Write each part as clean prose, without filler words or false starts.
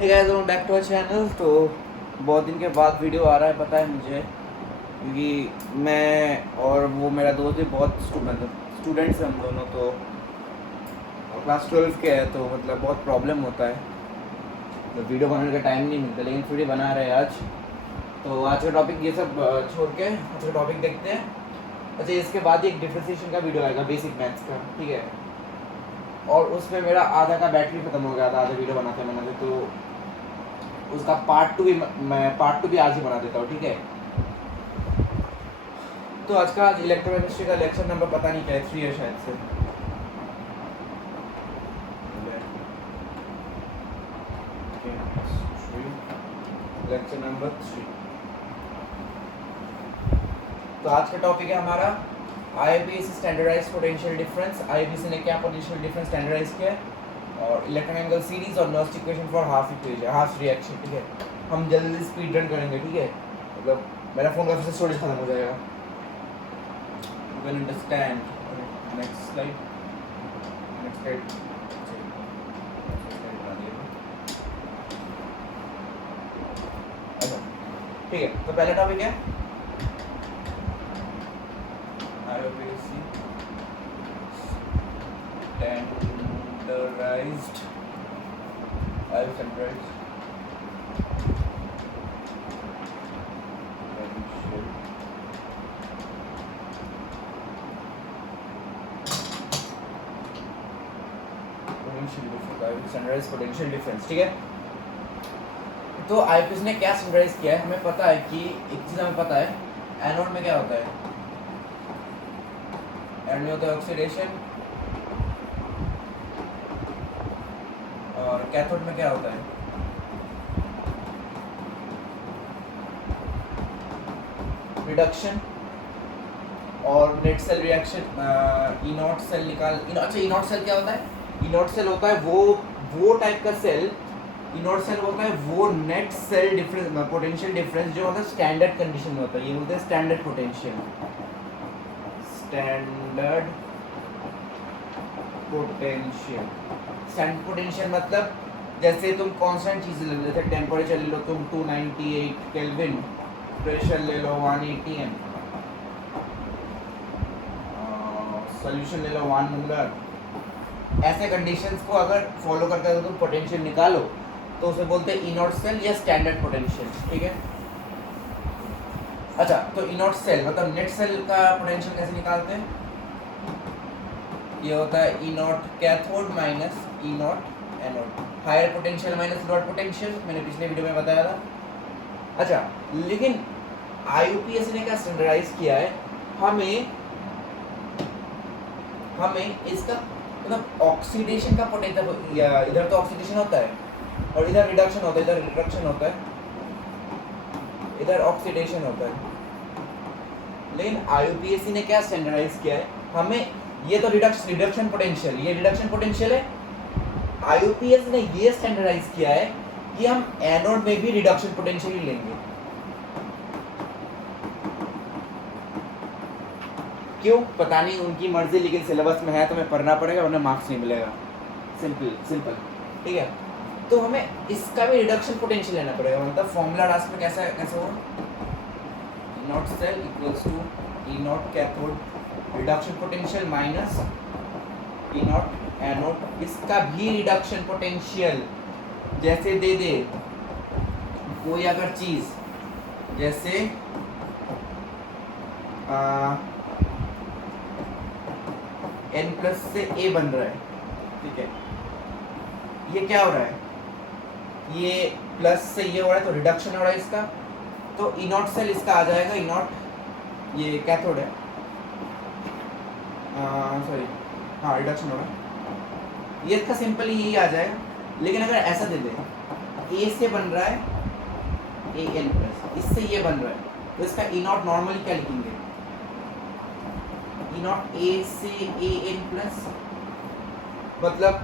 Hey guys, welcome back to our channel. तो बहुत दिन के बाद वीडियो आ रहा है, पता है मुझे, क्योंकि मैं और वो मेरा दोस्त भी बहुत स्टूडेंट्स हैं हम दोनों। तो क्लास 12 के हैं, तो मतलब बहुत प्रॉब्लम होता है, तो वीडियो बनाने का टाइम नहीं मिलता, लेकिन फिर भी बना रहे हैं आज। तो आज का टॉपिक ये सब छोड़ के आज का टॉपिक देखते हैं। अच्छा, इसके बाद एक डिफ्रेंसिएशन का वीडियो आएगा, बेसिक मैथ्स का, ठीक है। और उसमें मेरा आधा का बैटरी ख़त्म हो गया था आधा वीडियो बनाते, तो उसका पार्ट 2 भी मैं पार्ट 2 भी आज ही बना देता हूँ, ठीक है। तो आज का इलेक्ट्रोकेमिस्ट्री का लेक्चर नंबर पता नहीं क्या है, 3 है शायद से। Lecture number 3। तो आज का टॉपिक है हमारा IUPAC standardized potential difference. IUPAC ने क्या पोटेंशियल डिफरेंस स्टैंडर्डाइज किया है, और इलेक्ट्रोकेमिकल सीरीज और Nernst equation for half equation, half reaction, ठीक है। हम जल्दी स्पीड रन करेंगे, ठीक है। मतलब मेरा फ़ोन का फिर से स्टोरेज खत्म हो जाएगा। You will understand. Next slide. Next slide. अच्छा, ठीक है। तो पहला टॉपिक है IUPAC standardized standardized potential difference, ठीक है। तो आईपीएस ने क्या स्टैंडर्डाइज किया है, हमें पता है कि एक चीज़ हमें पता है, एनोड में क्या होता है, एनोड में होता है ऑक्सीडेशन, और कैथोड में क्या होता है, रिडक्शन और नेट सेल रिएक्शन। इनॉट सेल अच्छा, इनॉट सेल क्या होता है? इनॉट सेल होता है वो टाइप का सेल। इनॉट सेल होता है वो net cell difference potential difference जो होता है स्टैंडर्ड कंडीशन में होता है। ये बोलते हैं स्टैंडर्ड पोटेंशियल। स्टैंडर्ड पोटेंशियल मतलब जैसे तुम कांस्टेंट चीज़ ले लो, जैसे टेम्परेचर ले लो तुम 298 केल्विन, प्रेशर ले लो 180 एम, सॉल्यूशन ले लो 1 मोलर। ऐसे कंडीशंस को अगर फॉलो करके तो तुम पोटेंशियल निकालो, तो उसे बोलते हैं इनॉट सेल या स्टैंडर्ड पोटेंशियल, ठीक है। अच्छा, तो इनॉट सेल मतलब नेट सेल का पोटेंशियल कैसे निकालते हैं? ये होता है E naught cathode minus E naught anode, higher potential minus lower potential, मैंने पिछले वीडियो में बताया था। अच्छा, लेकिन आईयूपीएसी ने क्या स्टैंडर्डाइज किया है, हमें इसका मतलब ऑक्सीडेशन का पोटेंशियल, इधर तो ऑक्सीडेशन होता है और इधर रिडक्शन होता है, इधर रिडक्शन होता है, इधर ऑक्सीडेशन होता है। लेकिन आईयूपीएसी ने क्या स्टैंडर्डाइज किया है, हमें ये तो रिडक्शन पोटेंशियल, ये रिडक्शन पोटेंशियल है। आईयूपीएसी ने ये स्टैंडर्डाइज किया है कि हम एनोड में भी रिडक्शन पोटेंशियल ही लेंगे। क्यों पता नहीं, उनकी मर्जी, लेकिन सिलेबस में है तो हमें पढ़ना पड़ेगा, वरना मार्क्स नहीं मिलेगा। सिंपल, ठीक है। तो हमें इसका भी रिडक्शन पोटेंशियल लेना पड़ेगा। मतलब फॉर्मूला लास्ट में कैसा हो, E naught cell equals to E naught cathode reduction potential minus E naught anode, इसका भी रिडक्शन पोटेंशियल। जैसे दे कोई अगर चीज, जैसे n प्लस से a बन रहा है, ठीक है। ये क्या हो रहा है, ये प्लस से ये हो रहा है, तो रिडक्शन हो रहा है इसका। तो इनॉट सेल इसका आ जाएगा, इनॉट ये कैथोड है, सॉरी, हाँ रिडक्शन हो रहा है, ये इसका सिंपल यही आ जाएगा। लेकिन अगर ऐसा दे दे, a से बन रहा है an प्लस, इससे ये बन रहा है, तो इसका इनॉट नॉर्मली क्या लिखेंगे, इनॉट a से an प्लस, मतलब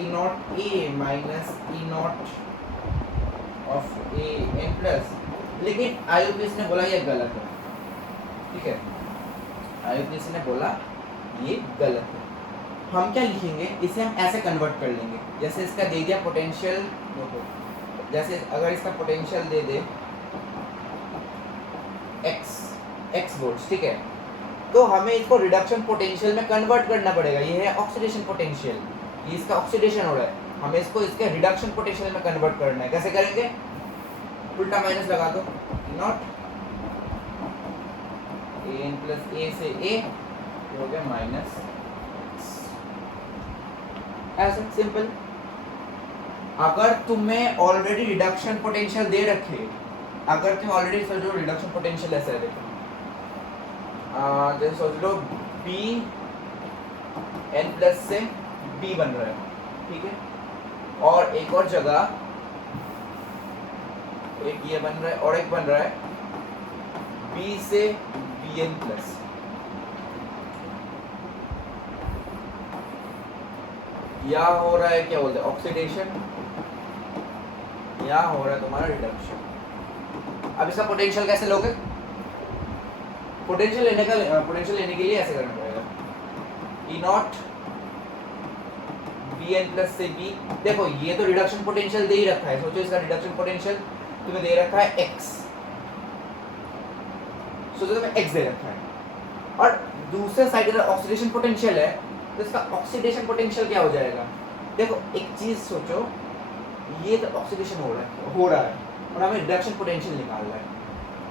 E naught a minus E naught of an plus. लेकिन आईयूपीएसी ने बोला ये गलत है, ठीक है। आईयूपीएसी ने बोला ये गलत है। हम क्या लिखेंगे, इसे हम ऐसे कन्वर्ट कर लेंगे, जैसे इसका दे दिया पोटेंशियल, जैसे अगर इसका पोटेंशियल दे दे x वोल्ट्स, ठीक है, तो हमें इसको रिडक्शन पोटेंशियल में कन्वर्ट करना पड़ेगा। ये है ऑक्सीडेशन पोटेंशियल, ये इसका ऑक्सीडेशन हो रहा है, हमें इसको इसके रिडक्शन पोटेंशियल में कन्वर्ट करना है। कैसे करेंगे, उल्टा माइनस लगा दो, नॉट an प्लस ए से a हो गया माइनस, ऐसे सिंपल। अगर तुम्हें ऑलरेडी रिडक्शन पोटेंशियल दे रखे, अगर तुम्हें ऑलरेडी सोचो रिडक्शन पोटेंशियल ऐसा है, देखो जैसे सोच लो बी एन प्लस से बी बन रहा है, ठीक है, और एक और जगह एक ये बन रहा है और एक बन रहा है बी से बी एन प्लस। या हो रहा है क्या बोलते हैं ऑक्सीडेशन, या हो रहा है तुम्हारा रिडक्शन। अब इसका पोटेंशियल कैसे लोगे, पोटेंशियल लेने के लिए ऐसे करना पड़ेगा, ई नॉट बी एन प्लस से बी। देखो ये तो रिडक्शन पोटेंशियल दे ही रखा है, सोचो इसका रिडक्शन पोटेंशियल तुम्हें दे रखा है x, सोचो तुम्हें x दे रखा है, और दूसरे साइड अगर ऑक्सीडेशन पोटेंशियल है तो इसका ऑक्सीडेशन पोटेंशियल क्या हो जाएगा। देखो एक चीज सोचो, ये तो ऑक्सीडेशन हो रहा है और हमें रिडक्शन पोटेंशियल निकालना है।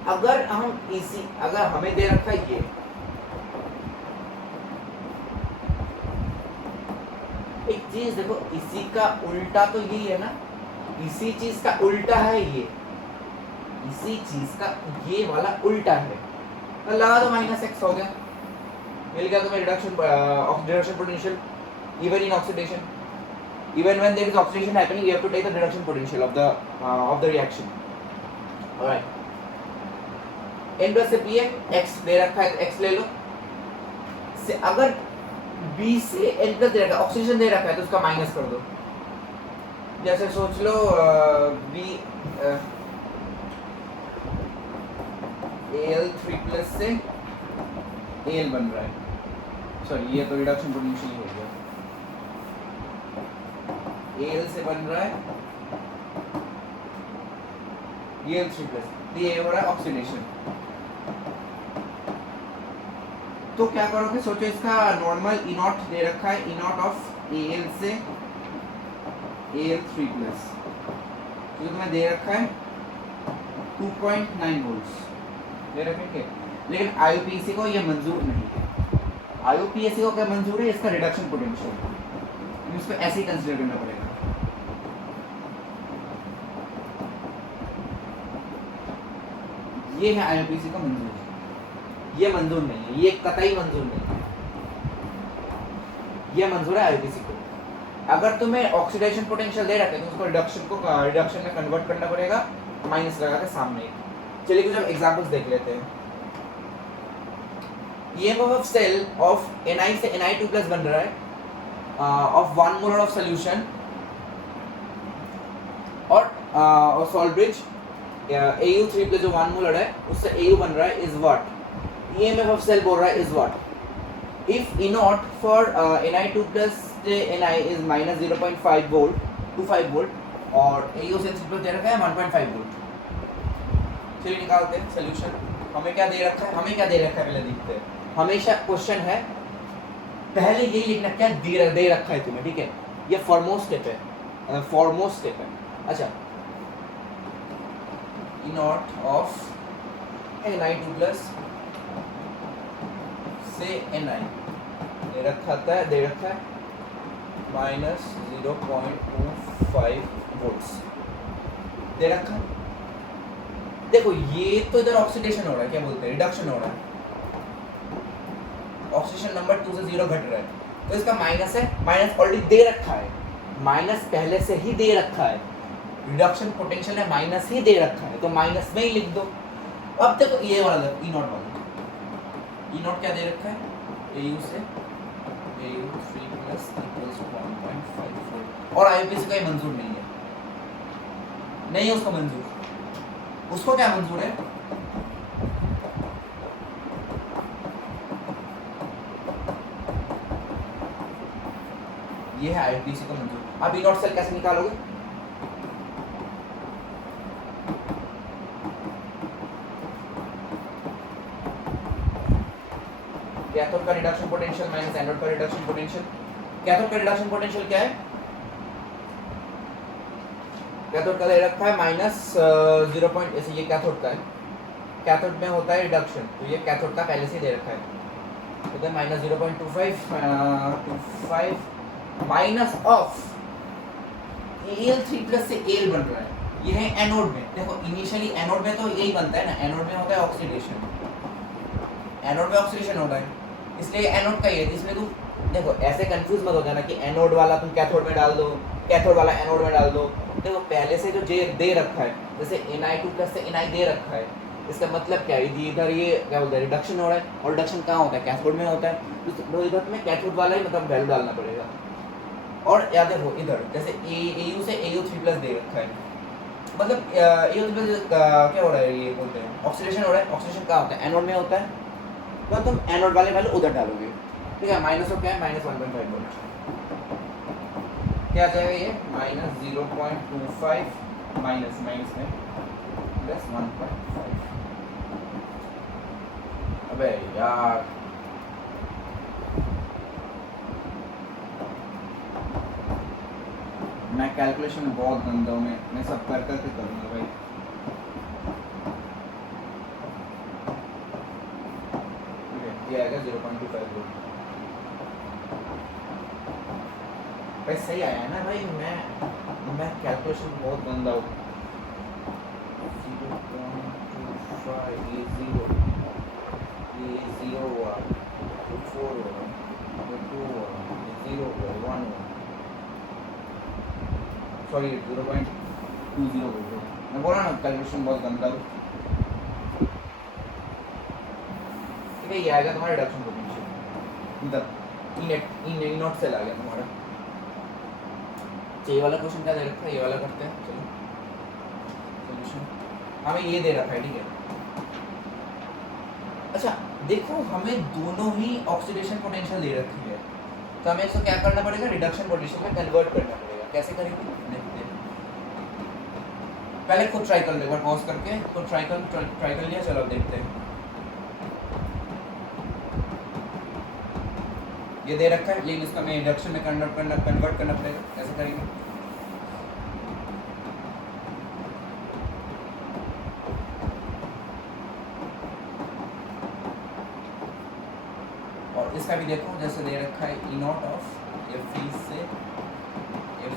अगर हम इसी, अगर हमें दे रखा है ये, एक चीज देखो, इसी का उल्टा तो यही है ना, इसी चीज का उल्टा है ये, इसी चीज का ये वाला उल्टा है, तो लगा दो माइनस एक्स हो गया, मिल गया तुम्हें reduction potential even in oxidation. Even when there is oxidation happening, you have to take the reduction potential of the reaction. Alright. N plus से P है, X दे रखा है, X ले लो। से अगर B से N plus दे रखा है, ऑक्सीडेशन दे रखा है, तो उसका माइनस कर दो। जैसे सोच लो B Al3 plus से Al बन रहा है, सॉरी ये तो रिडक्शन पोटेंशियल हो गया, Al से बन रहा है Al3 प्लस, ये हो रहा है ऑक्सीडेशन। तो क्या करोगे, सोचो इसका नॉर्मल ई नॉट दे रखा है, ई नॉट ऑफ Al से Al3 प्लस, तो तुम्हें दे रखा है 2.9 वोल्ट्स दे रखेंगे, लेकिन IUPAC को ये मंजूर नहीं है। IUPAC को क्या मंजूर है, इसका रिडक्शन पोटेंशियल, इसको ऐसे ही कंसीडर करना पड़ेगा। ये है IUPAC का मंजूर, ये मंजूर नहीं है, ये कतई मंजूर नहीं है, ये मंजूर है IUPAC को। अगर तुम्हें ऑक्सीडेशन पोटेंशियल दे रखे तो उसको रिडक्शन में कन्वर्ट करना पड़ेगा, माइनस लगा के सामने। चलिए कुछ एग्जांपल्स देख लेते हैं। EMF of cell of Na से Na2 प्लस बन रहा है of 1 molar of solution, और सॉल्ट ब्रिज Au3 प्लस जो 1 मोलर है उससे Au बन रहा है, is what, EMF of cell बोल रहा है is what, if E nought for Na2 plus Na is minus 0.5 volt to 5 volt और Au3 प्लस दे रखा है 1.5 वोल्ट। चलिए निकालते हैं सोल्यूशन। हमें क्या दे रखा है, पहले देखते हैं। हमेशा क्वेश्चन है पहले यही लिखना क्या दे रखा है तुम्हें, ठीक है, ये फॉरमोस्ट स्टेप है, अच्छा ई नॉट ऑफ Na2 प्लस से Na दे रखा है माइनस 0.25 वोल्ट्स दे रखा है। देखो ये तो इधर ऑक्सीडेशन हो रहा है, क्या बोलते हैं, रिडक्शन हो रहा है, ऑक्सीडेशन नंबर 2 से 0 घट रहा है, तो इसका माइनस है, माइनस ऑलरेडी दे रखा है, माइनस पहले से ही दे रखा है, रिडक्शन पोटेंशियल है माइनस ही दे रखा है, तो माइनस में ही लिख दो। अब देखो ये वाला ई नॉट क्या दे रखा है, Au से Au3 प्लस इक्वल्स 1.54, और IUPAC का ये मंजूर नहीं है उसको मंजूर, उसको क्या मंजूर है, ये है IDC को मंजूर। अब ई नॉट सेल कैसे निकालोगे? कैथोड का रिडक्शन पोटेंशियल माइनस एनोड का रिडक्शन पोटेंशियल। कैथोड का रिडक्शन पोटेंशियल क्या है? कैथोड का दे रखा है माइनस 0. ऐसे ये कैथोड का है, कैथोड में होता है रिडक्शन, तो ये कैथोड का पहले से दे रखा है, तो minus 0.25 minus of Al3 plus से Al बन रहा है, ये है एनोड में। देखो इनिशियली एनोड में तो यही बनता है ना, एनोड में होता है ऑक्सीडेशन, एनोड में ऑक्सीडेशन होता है, इसलिए एनोड का ही है। इसमें तुम देखो ऐसे कंफ्यूज मत हो जाना कि एनोड वाला तुम कैथोड में डाल दो, कैथोड वाला एनोड में डाल दो। देखो पहले से जो दे रखा है, जैसे Na2 प्लस से Na दे रखा है, इसका मतलब क्या है, इधर ये क्या बोलते हैं रिडक्शन हो रहा है, और रिडक्शन कहाँ होता है? कैथोड में होता है, तो इधर तुम्हें कैथोड वाला ही मतलब वैल्यू डालना पड़ेगा। और याद देखो इधर जैसे Au से Au3 प्लस दे रखा है, मतलब Au3 प्लस क्या हो रहा है, ये बोलते हैं ऑक्सीडेशन हो रहा है। ऑक्सीडेशन कहाँ होता है? एनोड में होता है, तो तुम एनोड वाले वैल्यू उधर डालोगे, ठीक है। माइनस ऑफ क्या है? माइनस 1.5 वोल्ट, क्या आ जाएगा ये? माइनस 0.25 माइनस माइनस में प्लस 1.5। अबे यार मैं कैलकुलेशन बहुत गंदा हूँ, मैं सब कर करके करूँगा भाई। ठीक है, ये आएगा 0.25 वोल्ट। भाई सही आया है ना भाई? मैं कैलकुलेशन बहुत गंदा हूँ। 0.25 ये 0, ये 0 हुआ, तो 4 हुआ, तो 2 हुआ, ये 0 हुआ, 1 हुआ, सॉरी 0.20 हुआ। मैं बोला ना कैलकुलेशन बहुत गंदा हूँ। ठीक है, ये आएगा तुम्हारा रिडक्शन पोटेंशियल, इधर ई नॉट सेल आ गया तुम्हारा। ये वाला क्वेश्चन क्या दे रखा है? ये वाला करते हैं, चलो सॉल्यूशन। हमें ये दे रखा है, ठीक है। अच्छा देखो हमें दोनों ही ऑक्सीडेशन पोटेंशियल दे रखी है, तो हमें इसको क्या करना पड़ेगा? रिडक्शन पोटेंशियल में कन्वर्ट करना पड़ेगा। कैसे करेंगे देखते हैं, पहले खुद ट्राई कर लो, एक बार पॉज करके खुद ट्राई कर लिया। चलो अब देखते हैं, ये दे रखा है, लेकिन इसका हमें रिडक्शन में कन्वर्ट करना पड़ेगा। कैसे करेंगे? और इसका भी देखो, जैसे दे रखा है ई नॉट ऑफ Fe से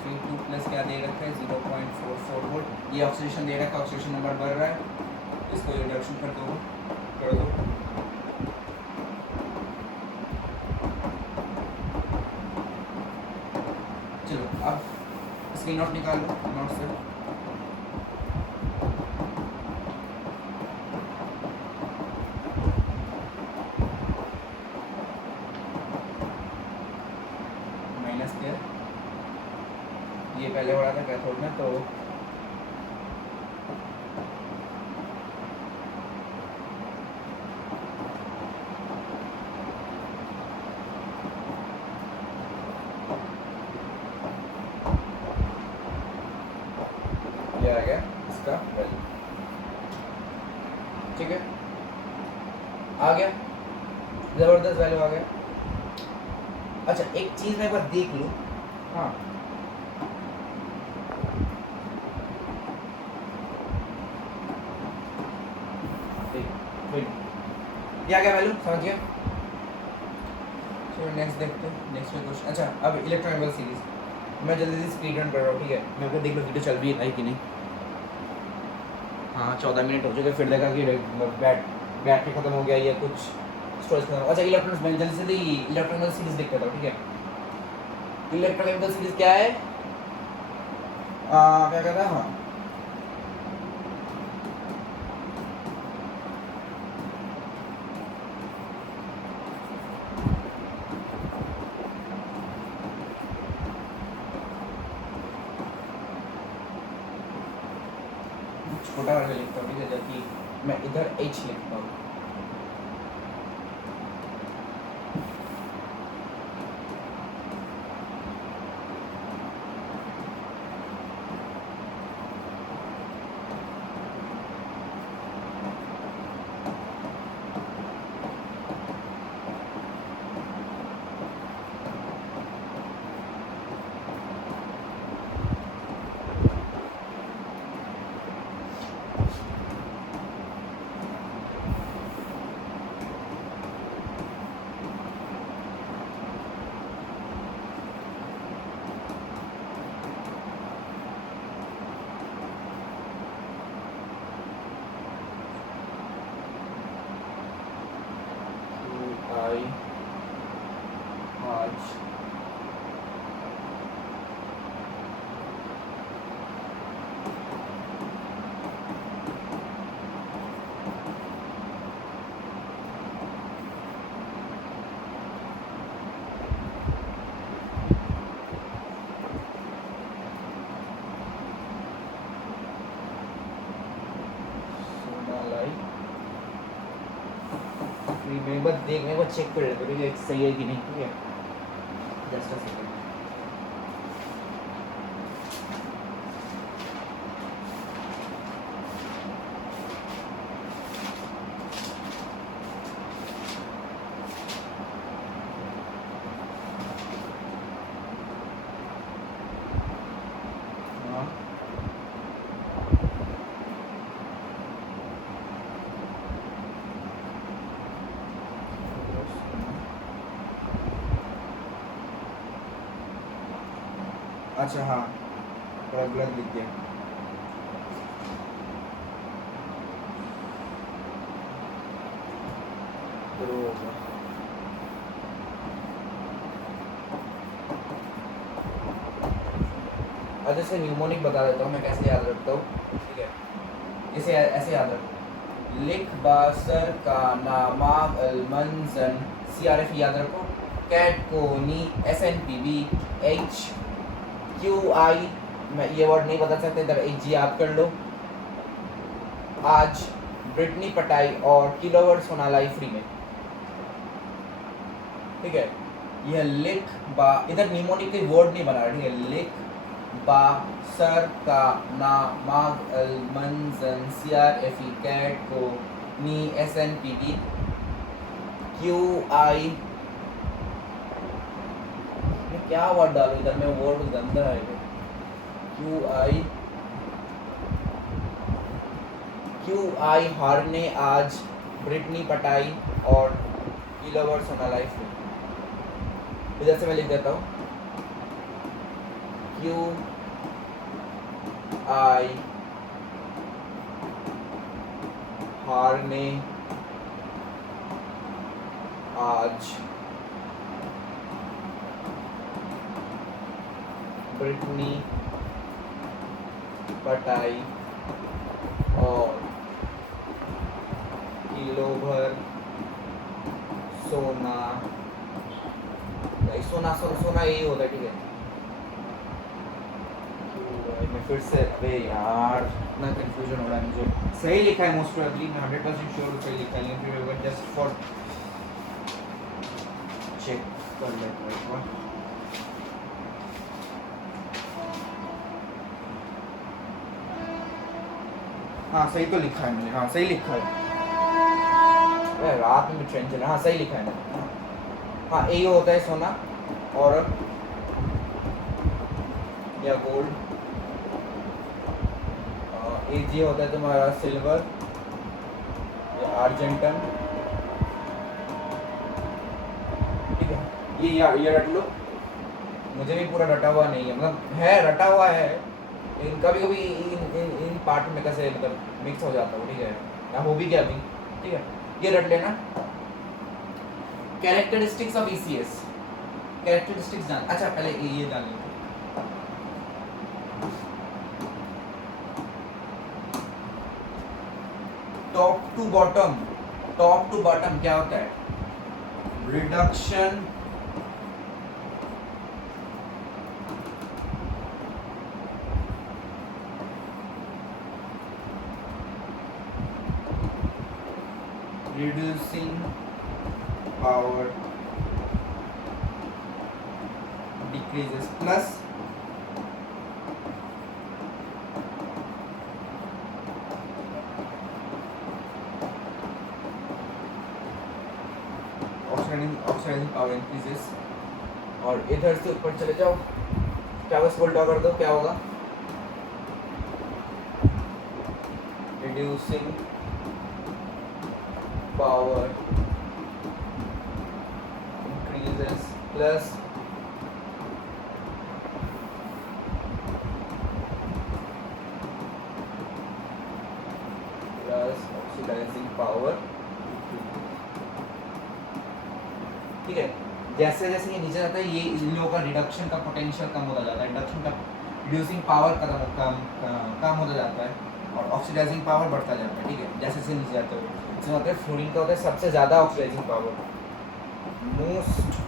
Fe2 प्लस क्या दे रखा है? 0.44 वोल्ट। ये ऑक्सीडेशन दे रखा है, ऑक्सीडेशन नंबर बढ़ रहा है, इसको रिडक्शन कर दो। चलो अब इसकी नोट निकाल लो, नोट से माइनस क्या, ये पहले हो रहा था कैथोड में, तो ये आ गया इसका वैल्यू, ठीक है, आ गया, जबरदस्त वैल्यू आ गया। अच्छा एक चीज मैं एक बार देख लूँ, हाँ ये आ गया वैल्यू, समझ गया। चलो नेक्स्ट देखते हैं, नेक्स्ट क्वेश्चन। अच्छा अब इलेक्ट्रोकेमिकल सीरीज मैं जल्दी से स्पीड रन कर रहा हूँ, ठीक है। मैं आपको देख लो वीडियो चल रही है कि नहीं। हाँ 14 मिनट हो चुके, फिर देखा कि बैटरी खत्म हो गया या कुछ स्टोरेज खत्म हो। अच्छा इलेक्ट्रॉनिक्स मैं जल्दी से इलेक्ट्रोकेमिकल सीरीज देख लेता हूँ, ठीक है। इलेक्ट्रोकेमिकल सीरीज क्या है? क्या कहता है, हाँ छोटा करके लिखता हूँ, ठीक है, जबकि मैं इधर H लिखता हूँ। फ्री में बस देखने को चेक कर लेते ठीक है सही है कि नहीं ठीक है जस्ट अ सेकंड अच्छा हाँ थोड़ा गलत लिख दिया जैसे न्यूमोनिक बता देता हूँ मैं कैसे याद रखता हूँ ठीक है इसे ऐसे याद रखो लिख बासर का नामाग अलमंजन CRF याद रखो कैट कोनी SNPB HQI मैं ये वर्ड नहीं बता सकते इधर HG याद कर लो आज ब्रिटनी पटाई और किलोवर्ड सोनालाई फ्री में ठीक है यह लिख बा इधर निमोनिक कोई वर्ड नहीं बना रहा ठीक है लिख बा सर का ना माग अलमंजन CRF कैट को नी SNPD QI मैं क्या वर्ड डालूं इधर में वर्ड गंदा है QI हारने आज ब्रिटनी पटाई और किलोवर सोनालाई फ्री इधर से मैं लिख देता हूँ QI हारने आज ब्रिटनी पटाई और किलो भर सोना सोना सोना यही होता है ठीक है मैं फिर से अबे यार इतना कंफ्यूजन हो रहा है मुझे सही लिखा है मोस्ट प्रोबेबली मैं 100% श्योर सही लिखा है लेकिन फिर जस्ट फॉर चेक कर लेते हैं एक बार हाँ सही तो लिखा है मैंने हाँ सही लिखा है रात में ट्रेन चल रहा हाँ सही लिखा है मैंने हाँ यही होता है सोना और या गोल्ड एक ये होता है तुम्हारा सिल्वर या आर्जेंटन ठीक है ये रट लो मुझे भी पूरा रटा हुआ नहीं है मतलब है रटा हुआ है लेकिन कभी कभी इन पार्ट में कैसे मतलब मिक्स हो जाता है ठीक है या हो भी गया अभी ठीक है ये रट लेना कैरेक्टरिस्टिक्स ऑफ ECS कैरेक्टरिस्टिक्स जान अच्छा पहले ये जान लीजिए टॉप टू बॉटम क्या होता है reduction reducing power decreases plus oxidizing power increases और इधर से ऊपर चले जाओ क्या बस उल्टा कर दो क्या होगा reducing power increases plus oxidizing power ठीक है जैसे जैसे ये नीचे जाता है ये इन लोगों का रिडक्शन का पोटेंशियल कम होता जाता है रिडक्शन का रिड्यूसिंग पावर कम होता जाता है और ऑक्सीडाइजिंग पावर बढ़ता जाता है ठीक है जैसे जैसे नीचे जाते हो इसमें होता है फ्लोरीन का होता है सबसे ज़्यादा oxidizing power most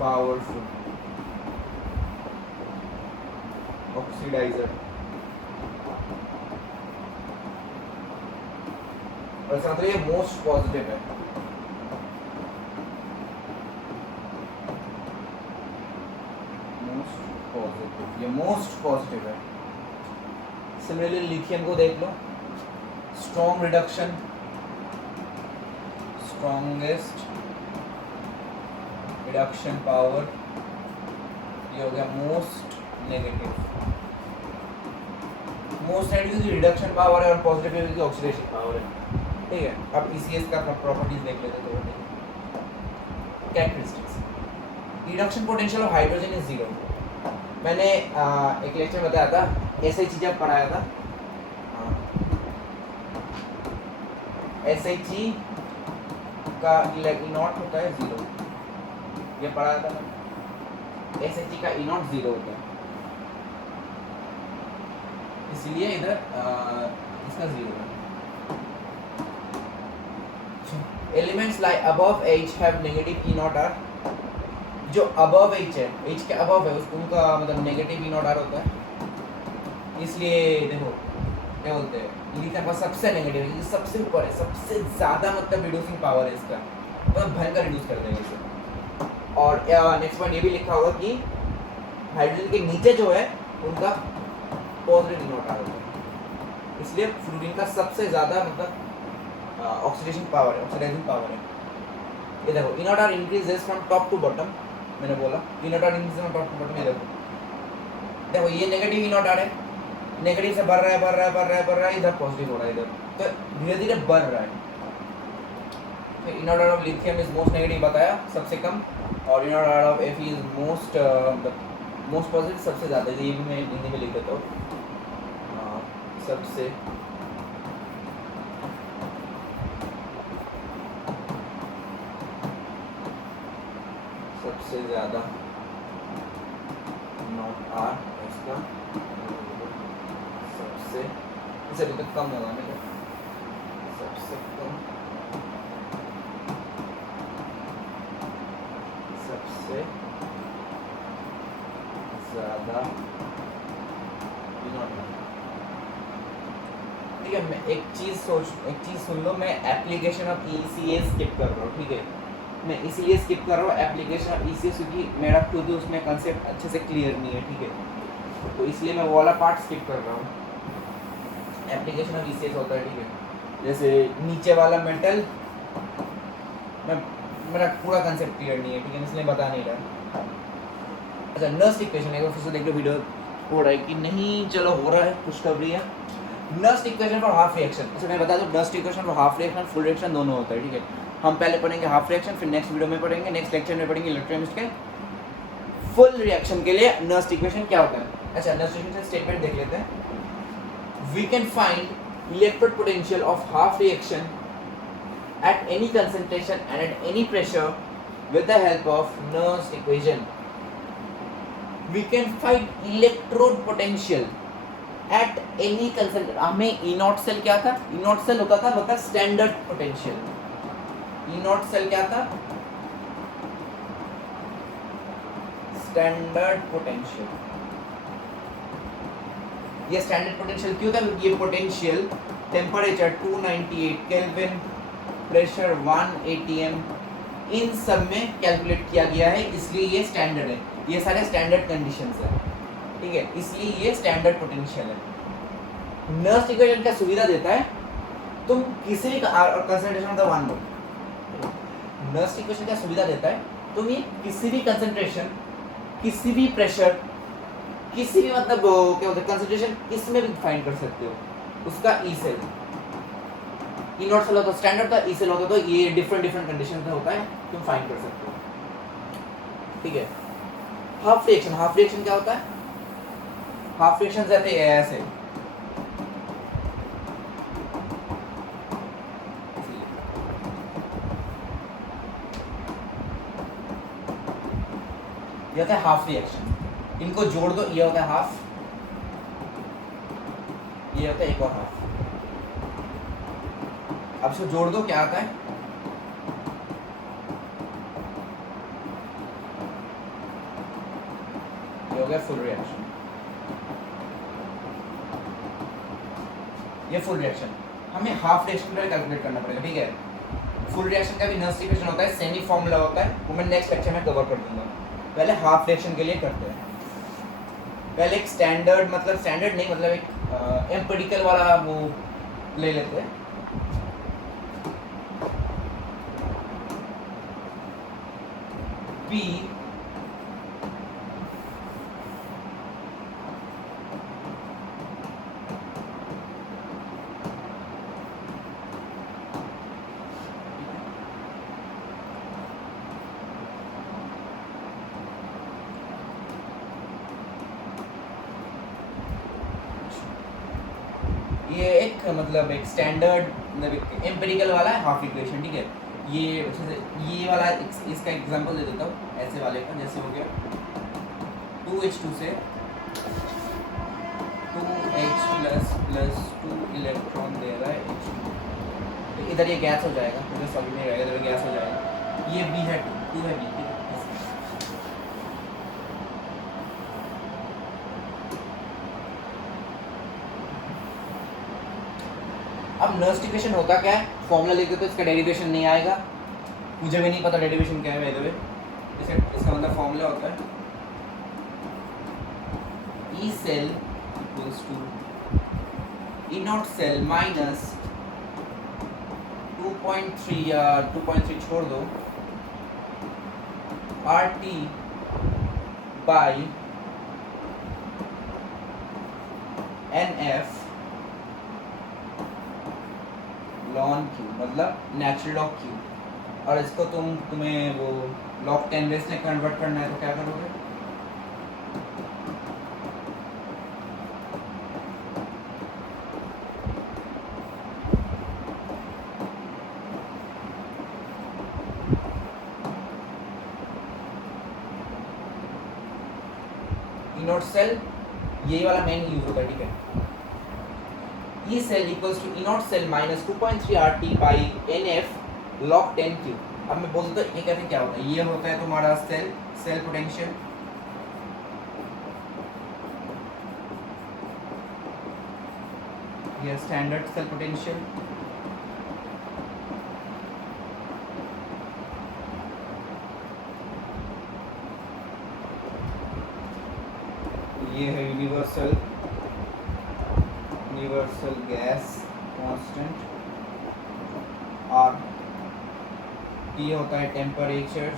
powerful oxidizer और इसका मतलब ये मोस्ट पॉजिटिव है। मोस्ट पॉजिटिव, ये मोस्ट पॉजिटिव है। सिमिलरली लिथियम को देख लो, strong reduction, strongest reduction power, ये हो गया मोस्ट नेगेटिव। मोस्ट नेगेटिव की रिडक्शन पावर है और पॉजिटिव की ऑक्सीडेशन पावर है, ठीक है। अब ECS का प्रॉपर्टीज देख लेते हैं थोड़ा। Characteristics, reduction potential of hydrogen is 0। मैंने एक लेक्चर में बताया था, ऐसे ही चीज़ पढ़ाया था, SHE का E नॉट होता है 0, ये पढ़ाया था मैंने। SHE का E नॉट 0 होता है, इसलिए इधर इसका 0 है। Elements like above H have negative E nought R. जो अबव H है, H के अबव है, उसको उनका मतलब नेगेटिव E नॉट आर होता है। इसलिए देखो क्या बोलते हैं, लिथियम का सबसे नेगेटिव है, सबसे ऊपर है, सबसे ज़्यादा मतलब रिड्यूसिंग पावर है इसका, मतलब भयंकर रिड्यूस कर देंगे इसे। और नेक्स्ट पॉइंट ये भी लिखा होगा कि हाइड्रोजन के नीचे जो है उनका पॉजिटिव E नॉट आर होता है, इसलिए फ्लोरीन का सबसे ज़्यादा मतलब ऑक्सीडेशन पावर है, ऑक्सीडाइजिंग पावर है। ये देखो E nought R increases from top to bottom, मैंने बोला E nought R increases from top to bottom. ये देखो ये नेगेटिव E नॉट आर है, नेगेटिव से बढ़ रहा है, बढ़ रहा है, बढ़ रहा है, बढ़ रहा है, इधर पॉजिटिव हो रहा है, इधर तो धीरे धीरे बढ़ रहा है। तो E nought R of lithium is most negative बताया, सबसे कम, और E nought R of Fe is most positive, सबसे ज़्यादा। ये भी मैं हिंदी में लिख देता हूँ, सबसे सबसे ज़्यादा नॉट आर इसका सबसे, इसे अभी तक कम होगा मेरा, सबसे कम, सबसे ज़्यादा ठीक है। मैं एक चीज़ सुन लो, मैं एप्लीकेशन ऑफ ECA स्किप कर रहा हूँ, ठीक है। मैं इसीलिए स्किप कर रहा हूँ एप्लीकेशन ऑफ ECA, क्योंकि मेरा खुद उसमें कंसेप्ट अच्छे से क्लियर नहीं है, ठीक है, तो इसलिए मैं वो वाला पार्ट स्किप कर रहा हूँ। एप्लीकेशन ऑफ ECA होता है, ठीक है, जैसे नीचे वाला मेटल, मेरा पूरा कंसेप्ट क्लियर नहीं है, ठीक है, इसलिए बता नहीं रहा। अच्छा, नर्स्ट इक्वेशन एक बार फिर से देख लो, वीडियो हो रहा है कि नहीं, चलो हो रहा है, खुशखबरी है। Nernst equation for half reaction, अच्छा मैं बता दूं, Nernst equation for half reaction full reaction दोनों होता है, ठीक है। हम पहले पढ़ेंगे हाफ रिएक्शन, फिर नेक्स्ट वीडियो में पढ़ेंगे, नेक्स्ट लेक्चर में पढ़ेंगे इलेक्ट्रोकेमिस्ट्री के फुल रिएक्शन के लिए नर्स्ट इक्वेशन क्या होता है। अच्छा, नर्स्ट इक्वेशन स्टेटमेंट देख लेते हैं। We can find electrode potential of half reaction at any concentration and at any pressure with the help of Nernst equation. We can find electrode potential at any concentration. हमें E nought cell क्या था? E nought cell होता था standard potential. E nought cell क्या था? Standard potential. ये standard potential क्यों था? क्योंकि ये potential temperature 298 kelvin, pressure 1 atm, इन सब में कैलकुलेट किया गया है, इसलिए ये स्टैंडर्ड है। ये सारे स्टैंडर्ड कंडीशंस है, ठीक है, इसलिए ये स्टैंडर्ड पोटेंशियल है। नर्स्ट इक्वेशन क्या सुविधा देता है? तुम किसी भी concentration of the one mole, Nernst equation क्या सुविधा देता है? तुम ये किसी भी कंसंट्रेशन, किसी भी प्रेशर, किसी भी मतलब क्या बोलते हैं कंसंट्रेशन, किसमें भी फाइंड कर सकते हो उसका E cell. E nought cell होता है स्टैंडर्ड था, ई सेल होता तो ये डिफरेंट कंडीशन में होता है, तुम फाइंड कर सकते हो, ठीक है। हाफ रिएक्शन क्या होता है? हाफ रिएक्शन रहते हैं ऐसे, ये होता है हाफ रिएक्शन। इनको जोड़ दो, ये होता है हाफ, ये होता है एक और हाफ। अब इसको जोड़ दो, क्या आता है? ये हो गया फुल रिएक्शन। ये फुल रिएक्शन। हमें हाफ रिएक्शन का कैलकुलेट करना पड़ेगा, ठीक है। फुल रिएक्शन का भी नर्स इक्वेशन होता है, सेमी फॉर्मूला होता है, वो मैं नेक्स्ट लेक्चर में कवर कर दूंगा। पहले हाफ रिएक्शन के लिए करते हैं। पहले एक स्टैंडर्ड, मतलब स्टैंडर्ड नहीं, मतलब एक एम्पिरिकल वाला वो ले लेते हैं। P ये एक मतलब एक स्टैंडर्ड मतलब एम्पिरिकल वाला है हाफ इक्वेशन, ठीक है। ये वाला इसका एग्जांपल दे देता हूँ ऐसे वाले का, जैसे हो गया 2H2 से 2H प्लस 2 इलेक्ट्रॉन दे रहा है H2, तो इधर ये गैस हो जाएगा, मुझे समझ नहीं आएगा, इधर गैस हो जाएगा। ये B है, 2 है B, ठीक है। अब नर्स्ट इक्वेशन होता क्या है, फॉर्मूला लिखते तो इसका डेरिवेशन नहीं आएगा, मुझे भी नहीं पता डेरिवेशन क्या है बाय द वे। इसका मतलब फॉर्मूला होता है E cell equals to E nought cell minus 2.3 या 2.3 छोड़ दो RT by NF ln Q, मतलब नेचुरल लॉग Q। और इसको तुम्हें वो log 10 बेस में कन्वर्ट करना है, तो क्या करोगे, E नॉट सेल, ये वाला मेन यूज होता है, ठीक है। E cell equals to E nought cell minus 2.3 RT by NF log 10 Q। अब मैं बोलता हूँ ये कहते क्या होता है, ये होता है तुम्हारा सेल पोटेंशियल, ये स्टैंडर्ड सेल पोटेंशियल, ये है यूनिवर्सल गैस कांस्टेंट R, ये होता है टेम्परेचर,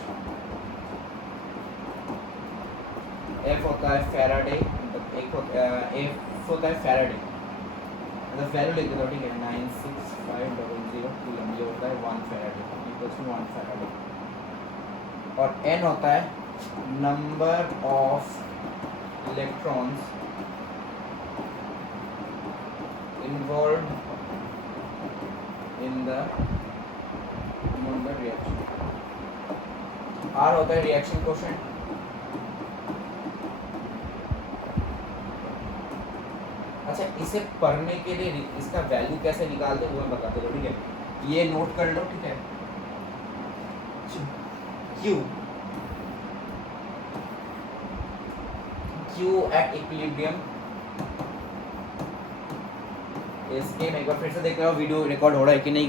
F होता है फैराडे, एक F होता है फैराडे, मतलब वैल्यू लिख देता हूँ, ठीक है, 96500 कूलम, ये होता है 1 फैराडे इक्वल्स टू 1 फैराडे। और N होता है number of electrons involved in the Nuremberg reaction। R होता है रिएक्शन कोशेंट, अच्छा इसे पढ़ने के लिए इसका वैल्यू कैसे निकालते हैं वो मैं बताते हूँ, ठीक है। ये नोट कर लो, ठीक है। Q एट इक्विलिब्रियम, इसके मैं एक बार फिर से देख रहा हूँ वीडियो रिकॉर्ड हो रहा है कि नहीं।